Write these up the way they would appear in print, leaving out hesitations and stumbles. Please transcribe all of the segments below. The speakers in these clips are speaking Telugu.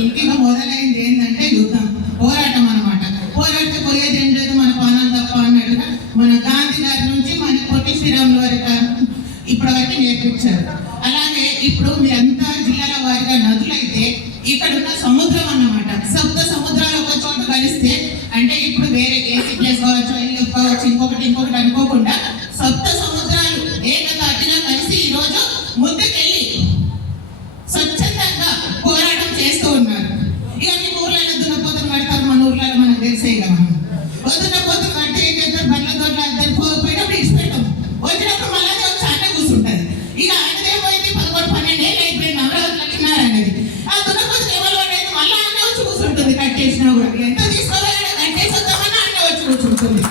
ఇంటిగా మొదలైంది ఏంటంటే యుద్ధం, పోరాటం అన్నమాట. పోరాడితే పోయేది ఏం లేదు, మన పానాలు తప్ప అన్నట్టుగా మన గాంధీ గారి నుంచి మన పొట్టి శ్రీరాముల వరకు ఇప్పటి వరకు నేర్పించారు. అలాగే ఇప్పుడు మీరంతా జిల్లాల వారిగా నదులైతే ఇక్కడ ఉన్న సముద్రం అన్నమాట. సప్త సముద్రాలు ఒక చోట కలిస్తే అంటే ఇప్పుడు వేరే ఏసీ ప్లేస్ కావచ్చు, ఇల్లు కావచ్చు, ఇంకొకటి అనుకోకుండా సప్త సముద్రాలు ఏకతాటిగా కలిసి ఈరోజు ముందుకెళ్ళి స్వచ్ఛందంగా పోరాటం చేస్తూ ఉన్నారు. ఇక మీ ఊర్లలో దున్నపోతులు కడతారు, మన ఊర్లలో మనకు తెలిసే కదా. మనం దున్నపోతులు కడితే ఏం చేస్తారు, బండ్ల తోట పోయినప్పుడు ఇచ్చిపెట్టాం, వచ్చినప్పుడు మళ్ళీ వచ్చి అన్న కూర్చుంటుంది. ఇక ఆయనదేమైంది 11-12 ఏళ్ళు అయిపోయింది అమరావతిలో తిన్నారనేది. ఆ దున్నపోతులు ఎవరు అనేది మళ్ళీ అన్న వచ్చి కూర్చుంటుంది. కట్టేసినా కూడా ఎంత తీసుకోవాలి, కట్టేసి వద్దామన్నా అన్న వచ్చి కూర్చుంటుంది.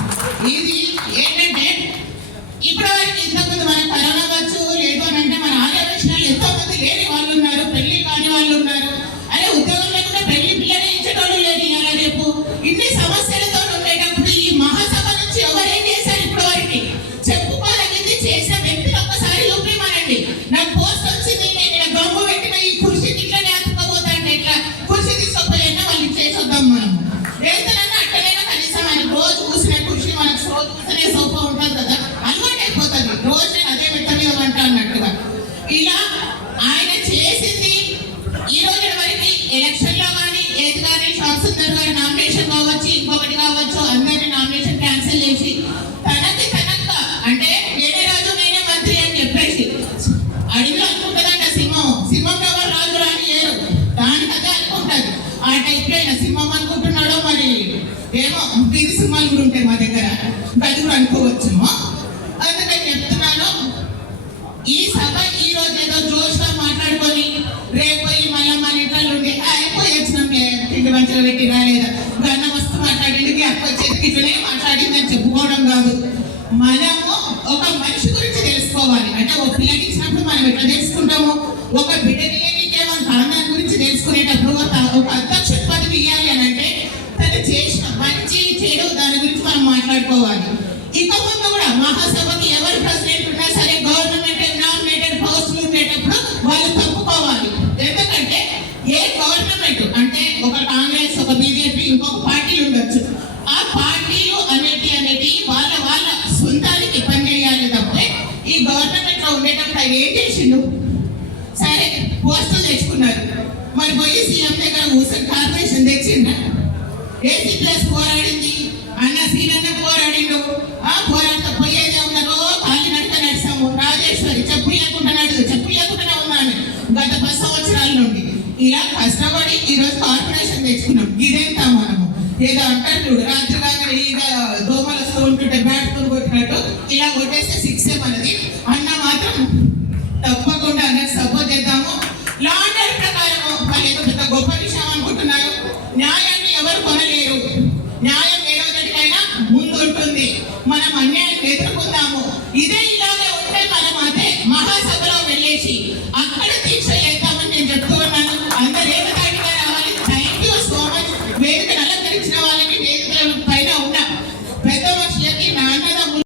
ఇది ఏంటంటే ఇప్పుడు వరకు ఇంతకుముందు మన కరోనా వచ్చు లేదు అని అంటే మన ఆర్యవైశ్యాలు ఎంతో మంది లేని వాళ్ళు ఉన్నారు, పెళ్లి కాని వాళ్ళు ఉన్నారు. అదే ఉద్యోగం లేకుండా పెళ్లి పిల్లలు ఇచ్చేటోళ్ళు లేని అలా రేపు ఇన్ని సమస్యలతో ఉండేటప్పుడు ఈ మహాసభ నుంచి ఎవరేం చేశారు ఇప్పుడు వరకు చెప్పుకోదగింది చేసిన వ్యక్తులు ఒక్కసారి చూపిమనండి. నాకు పోస్ట్ వచ్చింది, నేను ఇలా గమ్ము పెట్టిన ఈ కుర్చీకి ఇట్లనే అతుక్కపోతాను, ఇట్లా కుర్చీ తీసుకుపోయినా వాళ్ళు చేసొద్దాం. మనం ఏదైనా అట్టనైనా కనీసం ఆయన రోజు కూర్చునే కుర్చీ మనకు రోజు కూర్చునే సోఫా ఉంటుంది కదా, అలవాటు అయిపోతుంది. రోజు నేను అదే మెట్ట మీద వంట అన్నట్టుగా ఇలా ఆయన చేసింది. ఈ రోజు వరకు ఎలక్షన్ లో కానీ ఏది కానీ శాంసుందర్ గారి నామినేషన్ కావచ్చు, ఇంకొకటి కావచ్చు, అందరి నామినేషన్ క్యాన్సిల్ చేసి తనకి తనక్క అంటే నేనే రాజు నేనే మంత్రి అని చెప్పేసి అడవిలో అనుకుంటుందంట సింహం ఎవరు రాజు రాని ఏరు దానికి అదే అనుకుంటుంది. ఆ టైప్ లో అయినా సింహం అనుకుంటున్నాడో మరి ఏమో, వీధి సింహాలు కూడా ఉంటాయి మా దగ్గర, అది కూడా అనుకోవచ్చు. అందుకని చెప్తున్నాను, ఈ సభ ఈ రోజు ఏదో జోష్గా మాట్లాడుకొని రేపు మళ్ళీ మన ఇంట్లో ఉండి అయిపోయి వచ్చినాంలే, తిండి మంచిగా పెట్టి రాలేదా గన్న వస్తు మాట్లాడింది అప్పుడు చేతికి ఇట్లనే మాట్లాడిందని చెప్పుకోవడం కాదు. మనము ఒక మనిషి గురించి తెలుసుకోవాలి. అంటే ఒక పిల్లకి ఇచ్చినప్పుడు మనం ఎట్లా తెలుసుకుంటాము, ఒక బిడ్డని దాని గురించి తెలుసుకునేటప్పుడు ఒక అధ్యక్ష పదవి ఇవ్వాలి అని అంటే తను చేసిన మంచి చెడు దాని గురించి మనం మాట్లాడుకోవాలి. ఇక ముందు కూడా మహాసభకి ఎవరు ప్రెసిడెంట్ ఉన్నా సరే గవర్నమెంట్ నామినేటెడ్ పోస్టులు ఉండేటప్పుడు వాళ్ళు తప్పుకోవాలి. ఎందుకంటే ఏ గవర్నమెంట్ అంటే ఒక కాంగ్రెస్, ఒక బీజేపీ, ఇంకొక పార్టీలు ఉండొచ్చు. ఆ పార్టీలు అనేటి వాళ్ళ సొంతానికి పని చేయాలి తప్పే ఈ గవర్నమెంట్ లో ఉండేటప్పుడు అవి ఏం చేసిండు, సరే పోస్టులు తెచ్చుకున్నారు, మరి పోయి సీఎం దగ్గర కూర్చొని కార్పొరేషన్ తెచ్చిండ్రా, ఏసీ ప్లస్ పోరాడింది అన్న సీనన్న పోరాడిండు. ఆ పోరాట పోయేదే ఉన్నారో కాలి నడక నడిచాము. రాజేశ్వరి చెప్పులు లేకుండా ఉన్నాను గత 10 సంవత్సరాల నుండి. ఇలా కష్టపడి ఈరోజు కార్పొరేషన్ తెచ్చుకున్నాం. ఇదేంటా మనము ఏదో అంటారు రాత్రి కాగానే